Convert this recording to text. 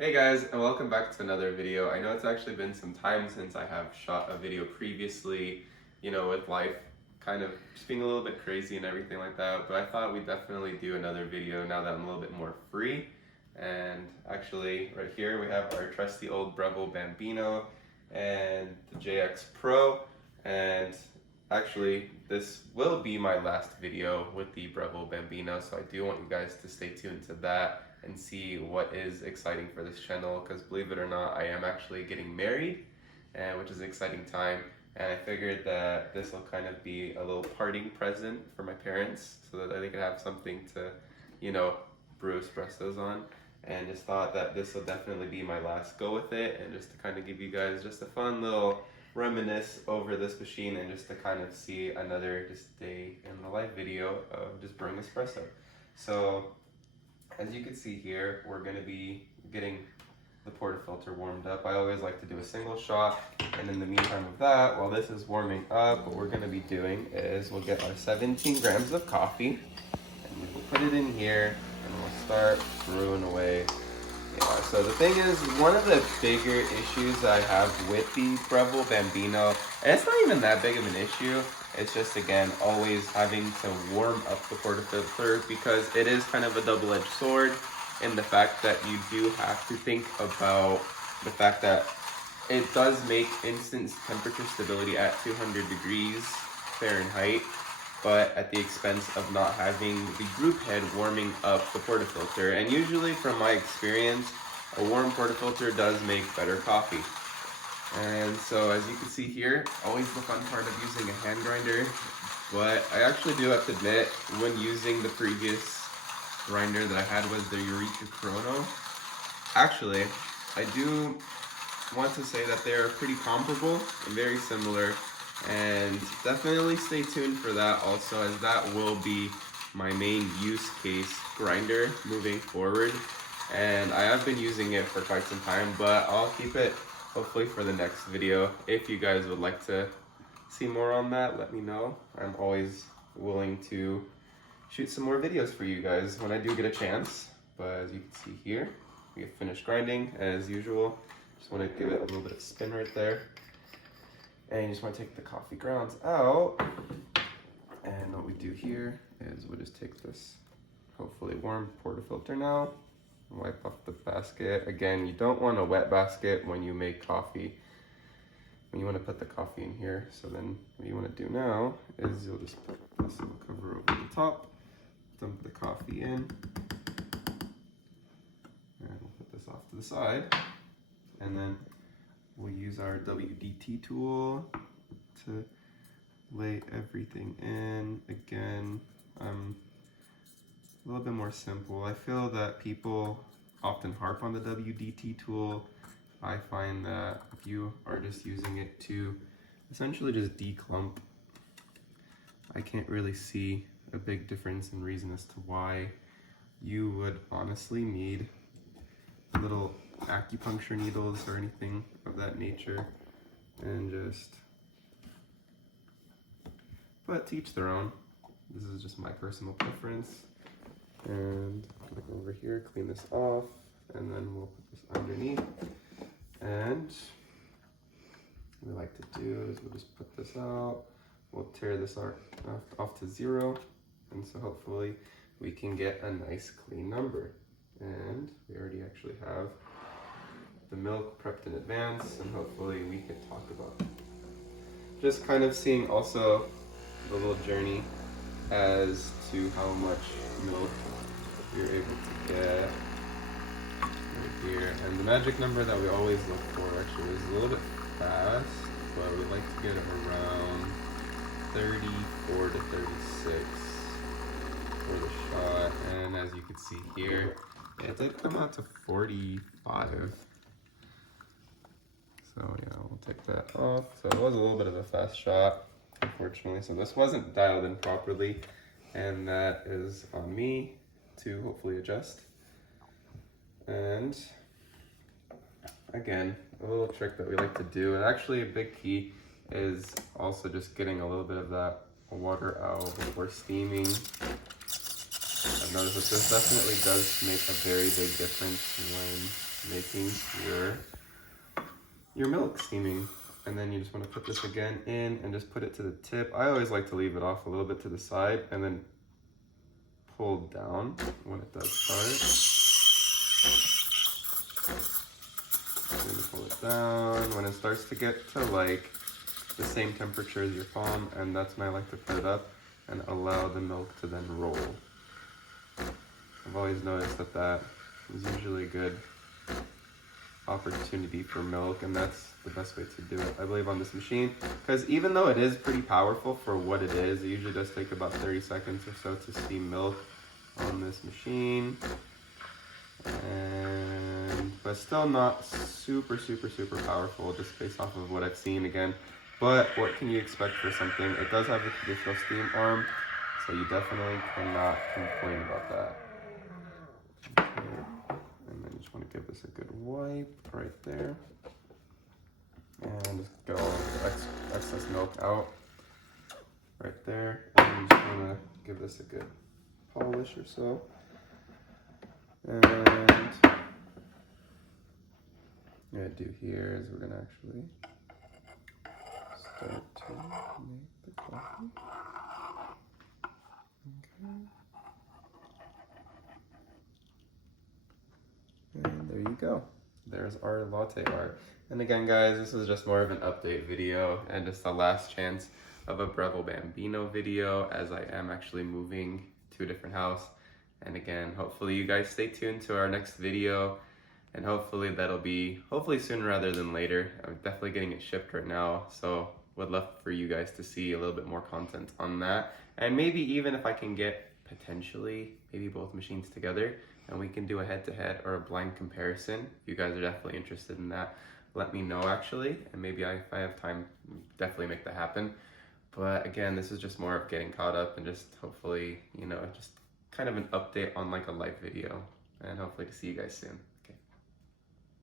Hey guys, and welcome back to another video. I know it's actually been some time since I have shot a video previously, with life kind of just being a little bit crazy and everything like that, but I thought we'd definitely do another video now that I'm a little bit more free. And actually, right here we have our trusty old Breville Bambino and the JX Pro, and actually this will be my last video with the Breville Bambino, so I do want you guys to stay tuned to that and see what is exciting for this channel, because believe it or not, I am actually getting married, and which is an exciting time, and I figured that this will kind of be a little parting present for my parents so that they can have something to, brew espressos on, and just thought that this will definitely be my last go with it, and just to kind of give you guys just a fun little reminisce over this machine, and just to kind of see another just day in the life video of just brewing espresso. So as you can see here, we're going to be getting the portafilter warmed up. I always like to do a single shot, and in the meantime of that, while this is warming up, what we're going to be doing is we'll get our 17 grams of coffee, and we will put it in here, and we'll start brewing away. Yeah, so the thing is, one of the bigger issues I have with the Breville Bambino, and it's not even that big of an issue, it's just, again, always having to warm up the portafilter, because it is kind of a double-edged sword in the fact that you do have to think about the fact that it does make instant temperature stability at 200 degrees Fahrenheit, but at the expense of not having the group head warming up the portafilter. And usually, from my experience, a warm portafilter does make better coffee. And so, as you can see here, always the fun part of using a hand grinder, but I actually do have to admit, when using the previous grinder that I had was the Eureka Chrono, actually, I do want to say that they're pretty comparable and very similar, and definitely stay tuned for that also, as that will be my main use case grinder moving forward. And I have been using it for quite some time, but I'll keep it hopefully for the next video. If you guys would like to see more on that, let me know. I'm always willing to shoot some more videos for you guys when I do get a chance. But as you can see here, we have finished grinding as usual. Just want to give it a little bit of spin right there. And you just want to take the coffee grounds out. And what we do here is we'll just take this hopefully warm portafilter now, wipe off the basket. Again, you don't want a wet basket when you make coffee, when you want to put the coffee in here. So then what you want to do now is you'll just put this little cover over the top, dump the coffee in, and we'll put this off to the side. And then we'll use our WDT tool to lay everything in. Again, a little bit more simple. I feel that people often harp on the WDT tool. I find that if you are just using it to essentially just declump, I can't really see a big difference in reason as to why you would honestly need little acupuncture needles or anything of that nature, and just, but to each their own. This is just my personal preference. And I'll go over here, clean this off, and then we'll put this underneath. And what we like to do is we'll just put this out, we'll tear this off to 0, and so hopefully we can get a nice clean number. And we already actually have the milk prepped in advance, and hopefully we can talk about just kind of seeing also the little journey as to how much milk you're able to get right here. And the magic number that we always look for actually is a little bit fast, but we like to get it around 34 to 36 for the shot. And as you can see here, it did come out to 45. So yeah, we'll take that off. So it was a little bit of a fast shot, unfortunately. So this wasn't dialed in properly, and that is on me to hopefully adjust. And again, a little trick that we like to do, and actually a big key, is also just getting a little bit of that water out before steaming. I've noticed that this definitely does make a very big difference when making your milk steaming. And then you just want to put this again in and just put it to the tip. I always like to leave it off a little bit to the side and then pull down when it does start. Pull it down when it starts to get to like the same temperature as your palm, and that's when I like to put it up and allow the milk to then roll. I've always noticed that that is usually a good opportunity for milk, and that's the best way to do it, I believe, on this machine, because even though it is pretty powerful for what it is, it usually does take about 30 seconds or so to steam milk on this machine. But still not super powerful, just based off of what I've seen again. But what can you expect for something? It does have a traditional steam arm, so you definitely cannot complain about that. Okay. And then you just want to give this a good wipe right there. And just get all of the excess milk out right there. And you just want to give this a good polish or so. And what I'm gonna do here is we're gonna actually start to make the coffee. Okay. And there you go. There's our latte art. And again, guys, this is just more of an update video and just the last chance of a Breville Bambino video, as I am actually moving to a different house. And again, hopefully you guys stay tuned to our next video, and hopefully that'll be sooner rather than later. I'm definitely getting it shipped right now, so would love for you guys to see a little bit more content on that. And maybe even if I can get potentially maybe both machines together and we can do a head-to-head or a blind comparison. If you guys are definitely interested in that, let me know actually, and maybe if I have time, definitely make that happen. But again, this is just more of getting caught up and just hopefully, you know, just kind of an update on like a live video, and hopefully to see you guys soon.